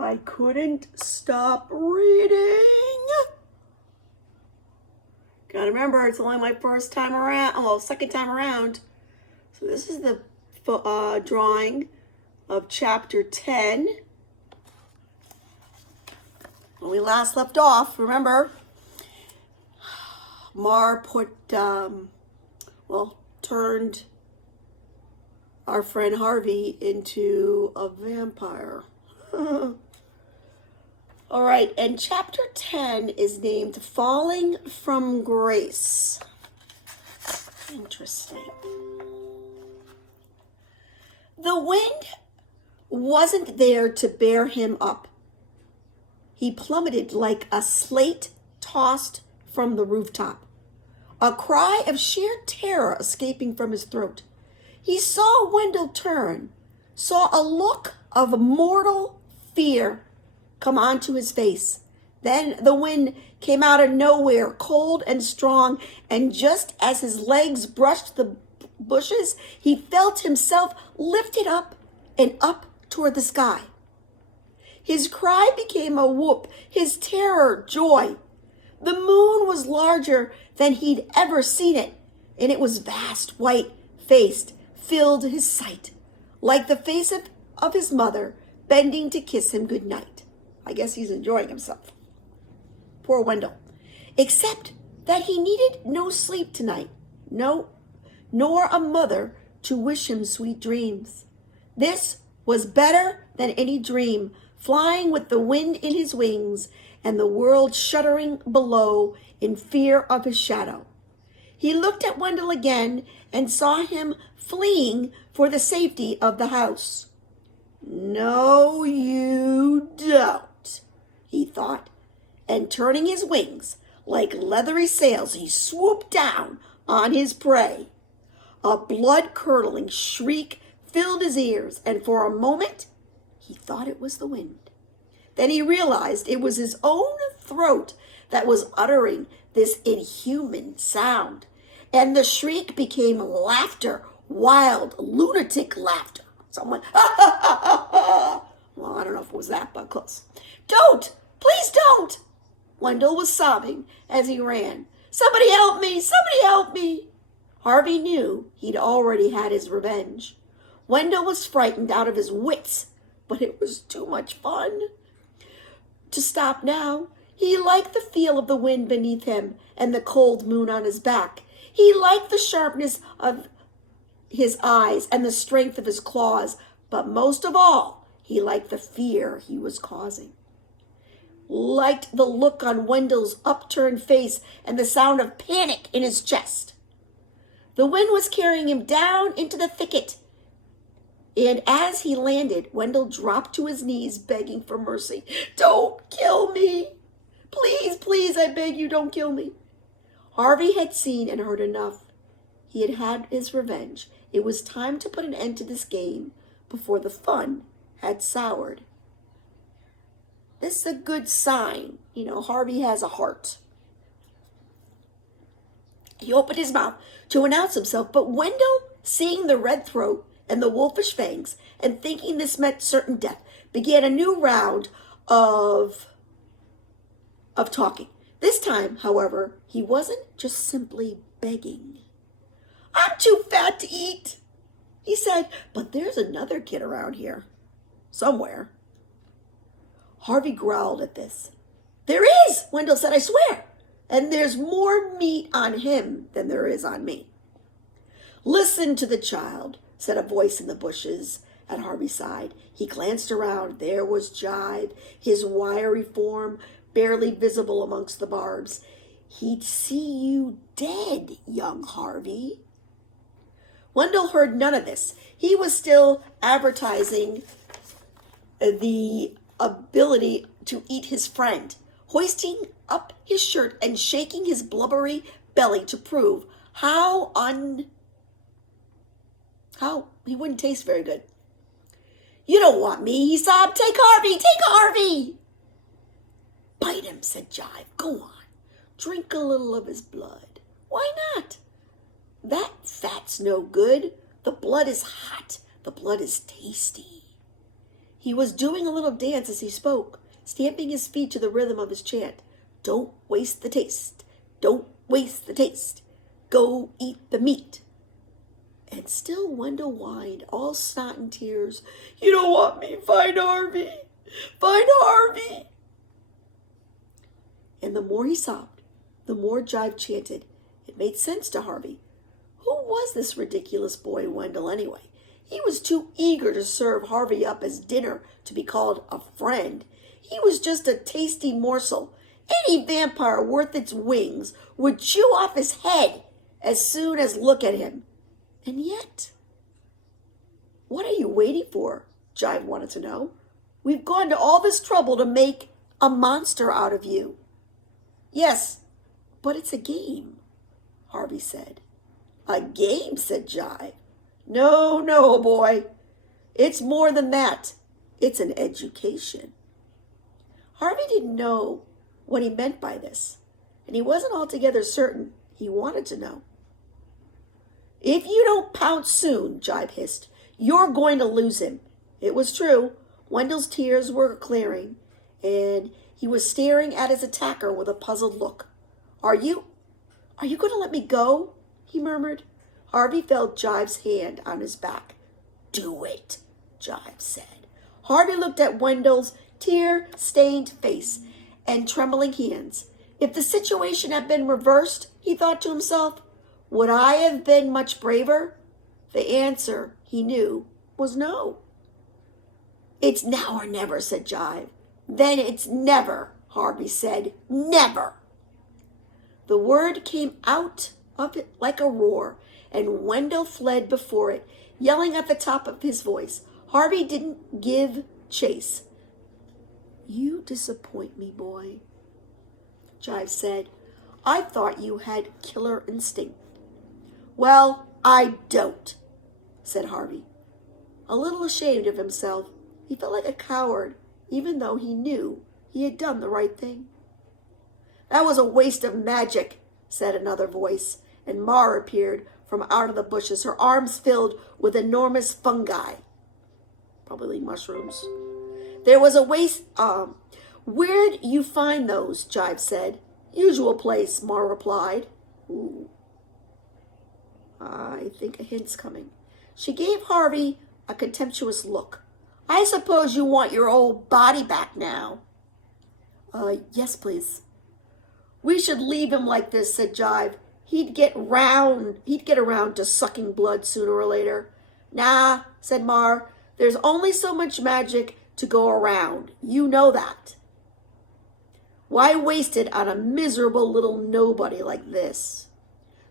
I couldn't stop reading. Gotta remember, it's only my first time around, well, second time around. So this is the drawing of chapter 10. When we last left off, remember, Mar turned our friend Harvey into a vampire. All right, and chapter 10 is named Falling from Grace. Interesting. The wind wasn't there to bear him up. He plummeted like a slate tossed from the rooftop, a cry of sheer terror escaping from his throat. He saw Wendell turn, saw a look of mortal fear come onto his face. Then the wind came out of nowhere, cold and strong, and just as his legs brushed the bushes, he felt himself lifted up and up toward the sky. His cry became a whoop, his terror joy. The moon was larger than he'd ever seen it, and it was vast, white-faced, filled his sight, like the face of his mother bending to kiss him good night. I guess he's enjoying himself. Poor Wendell. Except that he needed no sleep tonight, nor a mother to wish him sweet dreams. This was better than any dream, flying with the wind in his wings and the world shuddering below in fear of his shadow. He looked at Wendell again and saw him fleeing for the safety of the house. No, you don't, he thought, and turning his wings like leathery sails, he swooped down on his prey. A blood-curdling shriek filled his ears, and for a moment he thought it was the wind. Then he realized it was his own throat that was uttering this inhuman sound, and the shriek became laughter, wild, lunatic laughter. Someone, ha ha ha ha ha. Well, I don't know if it was that, but close. Don't! Please don't! Wendell was sobbing as he ran. Somebody help me! Somebody help me! Harvey knew he'd already had his revenge. Wendell was frightened out of his wits, but it was too much fun to stop now. He liked the feel of the wind beneath him and the cold moon on his back. He liked the sharpness of his eyes and the strength of his claws, but most of all, he liked the fear he was causing. Liked the look on Wendell's upturned face and the sound of panic in his chest. The wind was carrying him down into the thicket, and as he landed, Wendell dropped to his knees, begging for mercy. Don't kill me! Please, please, I beg you, don't kill me. Harvey had seen and heard enough. He had had his revenge. It was time to put an end to this game before the fun had soured. This is a good sign. Harvey has a heart. He opened his mouth to announce himself, but Wendell, seeing the red throat and the wolfish fangs, and thinking this meant certain death, began a new round of talking. This time, however, he wasn't just simply begging. I'm too fat to eat, he said, but there's another kid around here, somewhere. Harvey growled at this. There is, Wendell said, I swear, and there's more meat on him than there is on me. Listen to the child, said a voice in the bushes at Harvey's side. He glanced around. There was Jive, his wiry form barely visible amongst the barbs. He'd see you dead, young Harvey. Wendell heard none of this. He was still advertising the ability to eat his friend, hoisting up his shirt and shaking his blubbery belly to prove how he wouldn't taste very good. You don't want me, he sobbed. Take Harvey, take Harvey. Bite him, said Jive. Go on, drink a little of his blood. Why not? That fat's no good. The blood is hot. The blood is tasty. He was doing a little dance as he spoke, stamping his feet to the rhythm of his chant. Don't waste the taste. Don't waste the taste. Go eat the meat. And still Wendell whined, all snot and tears. You don't want me. Find Harvey. Find Harvey. And the more he sobbed, the more Jive chanted. It made sense to Harvey. Who was this ridiculous boy Wendell anyway? He was too eager to serve Harvey up as dinner to be called a friend. He was just a tasty morsel. Any vampire worth its wings would chew off his head as soon as look at him. And yet, what are you waiting for? Jive wanted to know. We've gone to all this trouble to make a monster out of you. Yes, but it's a game, Harvey said. A game, said Jive. No, boy. It's more than that. It's an education. Harvey didn't know what he meant by this, and he wasn't altogether certain he wanted to know. If you don't pounce soon, Jive hissed, you're going to lose him. It was true. Wendell's tears were clearing, and he was staring at his attacker with a puzzled look. Are you going to let me go? He murmured. Harvey felt Jive's hand on his back. Do it, Jive said. Harvey looked at Wendell's tear-stained face and trembling hands. If the situation had been reversed, he thought to himself, would I have been much braver? The answer, he knew, was no. It's now or never, said Jive. Then it's never, Harvey said. Never. The word came out of it like a roar, and Wendell fled before it, yelling at the top of his voice. Harvey didn't give chase. You disappoint me, boy, Jive said. I thought you had killer instinct. Well, I don't, said Harvey. A little ashamed of himself, he felt like a coward, even though he knew he had done the right thing. That was a waste of magic, said another voice, and Mar appeared from out of the bushes, her arms filled with enormous fungi, probably mushrooms. There was a waste. Where'd you find those? Jive said. Usual place, Mar replied. Ooh. I think a hint's coming. She gave Harvey a contemptuous look. I suppose you want your old body back now. Yes, please. We should leave him like this, said Jive. He'd get around to sucking blood sooner or later. Nah, said Mar. There's only so much magic to go around. You know that. Why waste it on a miserable little nobody like this?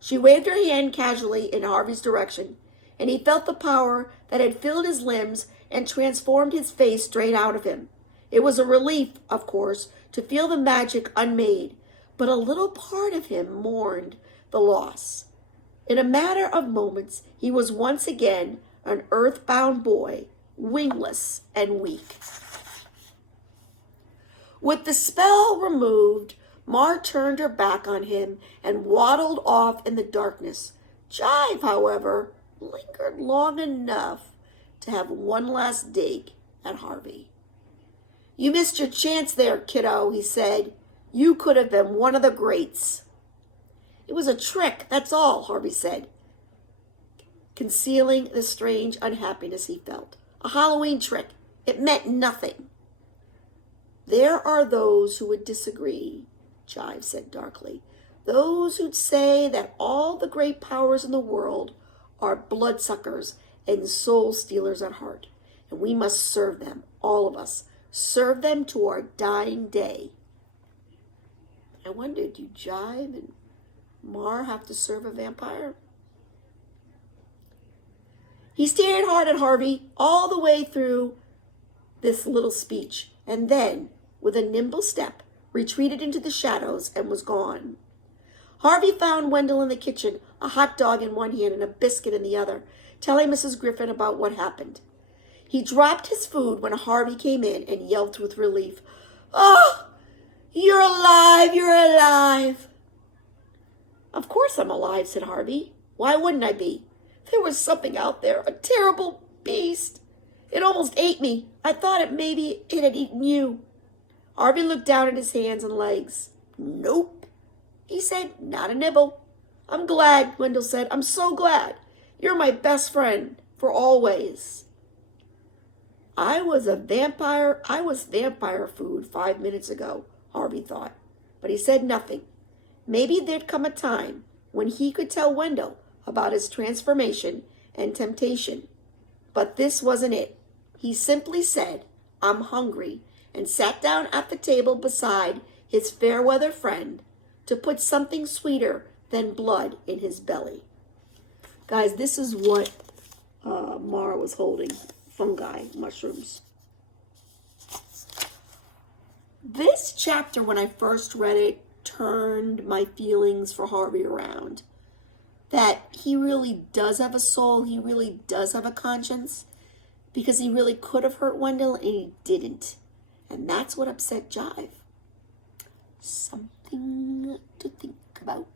She waved her hand casually in Harvey's direction, and he felt the power that had filled his limbs and transformed his face straight out of him. It was a relief, of course, to feel the magic unmade, but a little part of him mourned the loss. In a matter of moments, he was once again an earthbound boy, wingless and weak. With the spell removed, Mar turned her back on him and waddled off in the darkness. Jive, however, lingered long enough to have one last dig at Harvey. You missed your chance there, kiddo, he said. You could have been one of the greats. It was a trick, that's all, Harvey said, concealing the strange unhappiness he felt. A Halloween trick. It meant nothing. There are those who would disagree, Jive said darkly. Those who'd say that all the great powers in the world are bloodsuckers and soul stealers at heart, and we must serve them, all of us, serve them to our dying day. I wonder, do Jive and Mar have to serve a vampire? He stared hard at Harvey all the way through this little speech, and then, with a nimble step, retreated into the shadows and was gone. Harvey found Wendell in the kitchen, a hot dog in one hand and a biscuit in the other, telling Mrs. Griffin about what happened. He dropped his food when Harvey came in and yelped with relief, "Oh, you're alive, you're alive." Of course I'm alive, said Harvey. Why wouldn't I be? There was something out there, a terrible beast. It almost ate me. I thought maybe it had eaten you. Harvey looked down at his hands and legs. Nope. He said, not a nibble. I'm glad, Wendell said. I'm so glad. You're my best friend for always. I was vampire food 5 minutes ago, Harvey thought. But he said nothing. Maybe there'd come a time when he could tell Wendell about his transformation and temptation. But this wasn't it. He simply said, I'm hungry, and sat down at the table beside his fair-weather friend to put something sweeter than blood in his belly. Guys, this is what Mara was holding. Fungi, mushrooms. This chapter, when I first read it, turned my feelings for Harvey around. That he really does have a soul. He really does have a conscience. Because he really could have hurt Wendell and he didn't. And that's what upset Jive. Something to think about.